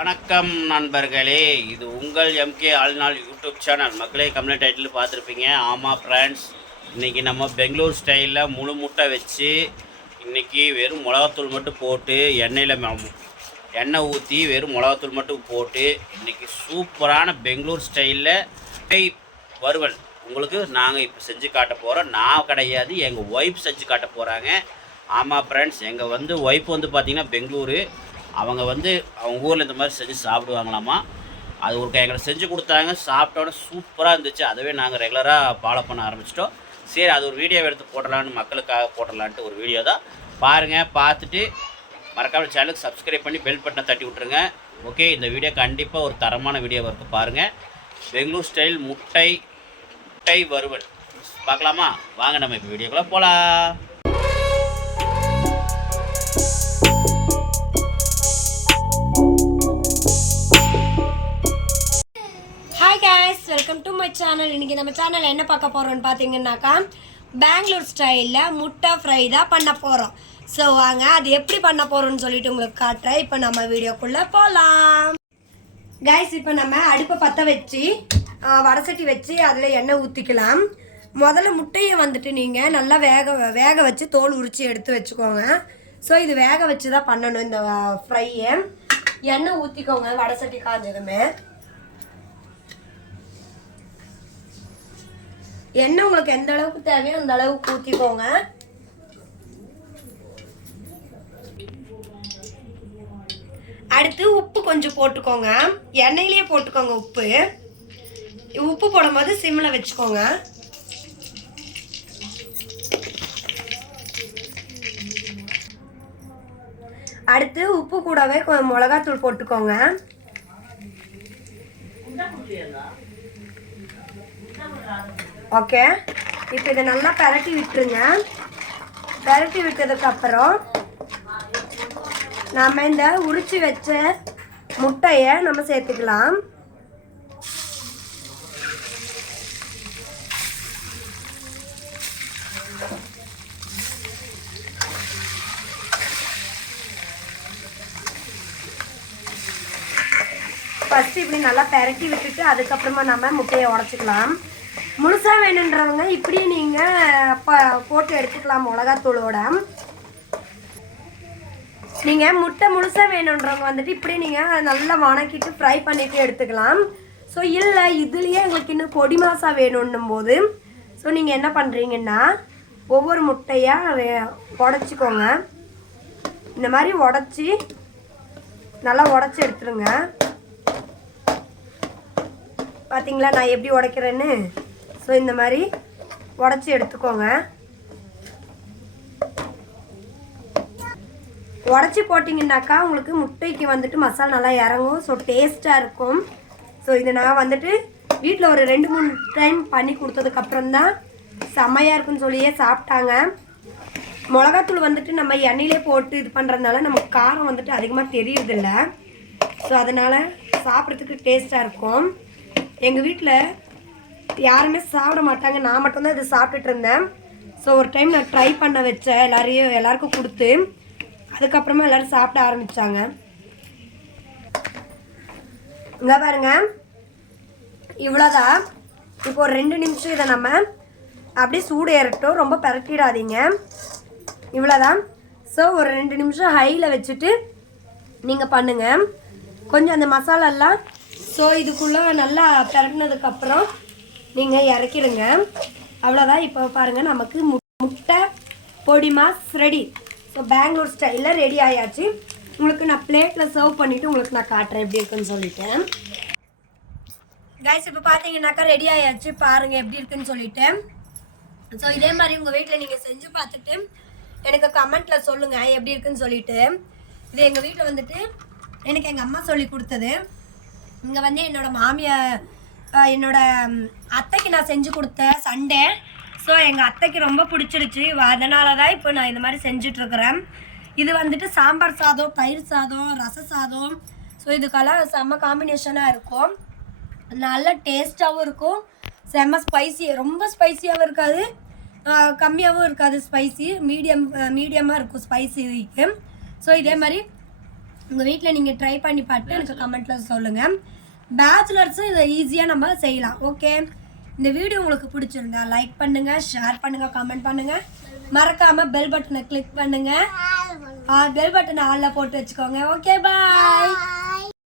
வணக்கம் நண்பர்களே. இது உங்கள் எம்கே ஆள்நாள் யூடியூப் சேனல். மக்களே கம்ப்ளைண்ட் டைட்டில் பார்த்துருப்பீங்க. ஆமாம் ஃப்ரெண்ட்ஸ் இன்றைக்கி நம்ம பெங்களூர் ஸ்டைலில் முழு முட்டை வச்சு இன்றைக்கி வெறும் மிளகாத்தூள் மட்டும் போட்டு எண்ணெயில் எண்ணெய் ஊற்றி வெறும் மிளகாத்தூள் மட்டும் போட்டு இன்றைக்கி சூப்பரான பெங்களூர் ஸ்டைலில் முட்டை வறுவல். உங்களுக்கு நாங்கள் இப்போ செஞ்சு காட்ட போகிறோம் நான் கிடையாது எங்கள் ஒய்ஃப் செஞ்சு காட்ட போகிறாங்க ஆமாம் ஃப்ரெண்ட்ஸ் எங்கள் வந்து ஒய்ஃப் வந்து பார்த்திங்கன்னா பெங்களூரு. அவங்க வந்து அவங்க ஊரில் இந்த மாதிரி செஞ்சு சாப்பிடுவாங்களாமா? அது ஒரு எங்களுக்கு செஞ்சு கொடுத்தாங்க சாப்பிட்டோன்னே சூப்பராக இருந்துச்சு. அதுவே நாங்கள் ரெகுலராக ஃபாலோ பண்ண ஆரம்பிச்சிட்டோம். சரி அது ஒரு வீடியோ எடுத்து போடலான்னு மக்களுக்காக போடலான்ட்டு ஒரு வீடியோ தான். பாருங்கள் பார்த்துட்டு மறக்காமல் சேனலுக்கு சப்ஸ்கிரைப் பண்ணி பெல் பட்டனை தட்டி விட்ருங்க ஓகே இந்த வீடியோ கண்டிப்பாக ஒரு தரமான வீடியோவாக இருக்குது பாருங்கள் பெங்களூர் ஸ்டைல் முட்டை முட்டை வறுவல். பார்க்கலாமா? வாங்க நம்ம இப்போ வீடியோக்குள்ளே போகலாம் வெல்கம் டு மை சேனல் இன்னைக்கு நம்ம சேனல் என்ன பார்க்க போறோம்னு பார்த்தீங்கன்னாக்கா பெங்களூர் ஸ்டைலில் முட்டை ஃப்ரை தான் பண்ண போகிறோம் ஸோ வாங்க அது எப்படி பண்ண போகிறோம்னு சொல்லிட்டு உங்களுக்கு காட்டுறேன். இப்போ நம்ம வீடியோக்குள்ளே போகலாம் கைஸ் இப்போ நம்ம அடுப்பை பற்ற வச்சு வடசட்டி வச்சு அதில் எண்ணெய் ஊற்றிக்கலாம் முதல்ல முட்டையை வந்துட்டு நீங்கள் நல்லா வேக வேக வச்சு தோல் உரித்து எடுத்து வச்சுக்கோங்க. ஸோ இது வேக வச்சு தான் பண்ணணும் இந்த ஃப்ரையை எண்ணெய் ஊற்றிக்கோங்க வடசட்டி காஞ்சதுமே. எண்ணெய் உங்களுக்கு எந்த அளவுக்கு தேவையோ அந்த அளவுக்கு ஊற்றிக்கோங்க அடுத்து உப்பு கொஞ்சம் போட்டுக்கோங்க. எண்ணெயிலேயே போட்டுக்கோங்க உப்பு. உப்பு போடும்போது சிம்மில் வச்சுக்கோங்க. அடுத்து உப்பு கூடவே மிளகாத்தூள் போட்டுக்கோங்க. ஓகே இப்போ இதை நல்லா பரட்டி விட்டுருங்க. பரட்டி விட்டதுக்கு அப்புறம் இந்த உரிச்சு வச்ச முட்டையை நம்ம சேர்த்துக்கலாம். ஃபஸ்ட்டு இப்படி நல்லா பெரட்டி விட்டுட்டு அதுக்கப்புறமா நம்ம முட்டையை உடச்சிக்கலாம். முழுசாக வேணுன்றவங்க இப்படியே நீங்கள் ப போட்டு எடுத்துக்கலாம் மிளகாத்தூளோட. நீங்கள் முட்டை முழுசாக வேணுன்றவங்க வந்துட்டு இப்படியே நீங்கள் நல்லா வணக்கிட்டு ஃப்ரை பண்ணிட்டு எடுத்துக்கலாம். ஸோ இல்லை இதுலேயே எங்களுக்கு இன்னும் பொடி மாசா வேணும்னும் போது ஸோ நீங்கள் என்ன பண்ணுறீங்கன்னா ஒவ்வொரு முட்டையாக உடச்சிக்கோங்க. இந்த மாதிரி உடச்சி நல்லா உடச்சி எடுத்துருங்க. பார்த்தீங்களா நான் எப்படி உடைக்கிறேன்னு? ஸோ இந்த மாதிரி உடச்சி எடுத்துக்கோங்க. உடச்சி போட்டிங்கன்னாக்கா உங்களுக்கு முட்டைக்கு வந்துட்டு மசாலா நல்லா இறங்கும். ஸோ டேஸ்ட்டாக இருக்கும். ஸோ இது நான் வந்துட்டு வீட்டில் ஒரு ரெண்டு மூணு டைம் பண்ணி கொடுத்ததுக்கப்புறம் தான் செம்மையாக இருக்குன்னு சொல்லியே சாப்பிட்டாங்க. மிளகாத்தூள் வந்துட்டு நம்ம எண்ணெயிலே போட்டு இது பண்ணுறதுனால நமக்கு காரம் வந்துட்டு அதிகமாக தெரியறதில்ல. ஸோ அதனால் சாப்பிட்றதுக்கு டேஸ்ட்டாக இருக்கும். எங்கள் வீட்டில் யாருமே சாப்பிட மாட்டாங்க. நான் மட்டும்தான் இது சாப்பிட்டுட்டு இருந்தேன். ஸோ ஒரு டைம் நான் ட்ரை பண்ண வச்சேன். எல்லாரையும் எல்லாருக்கும் கொடுத்து அதுக்கப்புறமா எல்லோரும் சாப்பிட ஆரம்பித்தாங்க இங்கே பாருங்க. இவ்வளோதான் இப்போ ஒரு ரெண்டு நிமிஷம் இதை நம்ம அப்படியே சூடு ஏறட்டும். ரொம்ப பரட்டிடாதீங்க. இவ்வளோதான் ஸோ ஒரு ரெண்டு நிமிஷம் ஹையில் வச்சுட்டு நீங்கள் பண்ணுங்கள் கொஞ்சம் அந்த மசாலாலாம் ஸோ இதுக்குள்ளே நல்லா பரட்டினதுக்கப்புறம் நீங்கள் இறக்கிடுங்க. அவ்வளோதான் இப்போ பாருங்கள் நமக்கு மு முட்டை பொடி மாஸ் ரெடி ஸோ பெங்களூர் ஸ்டைலில் ரெடி ஆயாச்சு. உங்களுக்கு நான் பிளேட்டில் சர்வ் பண்ணிவிட்டு உங்களுக்கு நான் காட்டுறேன் எப்படி இருக்குன்னு சொல்லிட்டேன் கைஸ் இப்போ பார்த்தீங்கன்னாக்கா ரெடி ஆயாச்சு. பாருங்கள் எப்படி இருக்குன்னு சொல்லிட்டு. ஸோ இதே மாதிரி உங்கள் வீட்டில் நீங்கள் செஞ்சு பார்த்துட்டு எனக்கு கமெண்ட்டில் சொல்லுங்கள் எப்படி இருக்குன்னு சொல்லிட்டு. இது எங்கள் வீட்டில் வந்துட்டு எனக்கு எங்கள் அம்மா சொல்லி கொடுத்தது. இங்கே வந்து என்னோடய மாமியார் என்னோட அத்தைக்கு நான் செஞ்சு கொடுத்தேன் சண்டே. ஸோ எங்கள் அத்தைக்கு ரொம்ப பிடிச்சிருச்சு. அதனால தான் இப்போ நான் இந்த மாதிரி செஞ்சிட்ருக்கிறேன். இது வந்துட்டு சாம்பார் சாதம் தயிர் சாதம் ரச சாதம். ஸோ இதுக்கெல்லாம் செம்ம காம்பினேஷனாக இருக்கும். நல்ல டேஸ்ட்டாகவும் இருக்கும். செம்ம ஸ்பைசி ரொம்ப ஸ்பைசியாகவும் இருக்காது. கம்மியாகவும் இருக்காது ஸ்பைசி மீடியம் மீடியமாக இருக்கும் ஸ்பைசிக்கு ஸோ இதே மாதிரி உங்கள் வீட்டில் நீங்கள் ட்ரை பண்ணி பார்த்துட்டு எனக்கு கமெண்ட்டில் சொல்லுங்கள் பேச்சுலர்ஸும் இதை ஈஸியாக நம்ம செய்யலாம். ஓகே இந்த வீடியோ உங்களுக்கு பிடிச்சிருந்தா லைக் பண்ணுங்கள் ஷேர் பண்ணுங்கள் கமெண்ட் பண்ணுங்கள் மறக்காமல் பெல் பட்டனை கிளிக் பண்ணுங்கள் பெல் பட்டனை ஆளில் போட்டு வச்சுக்கோங்க. Okay bye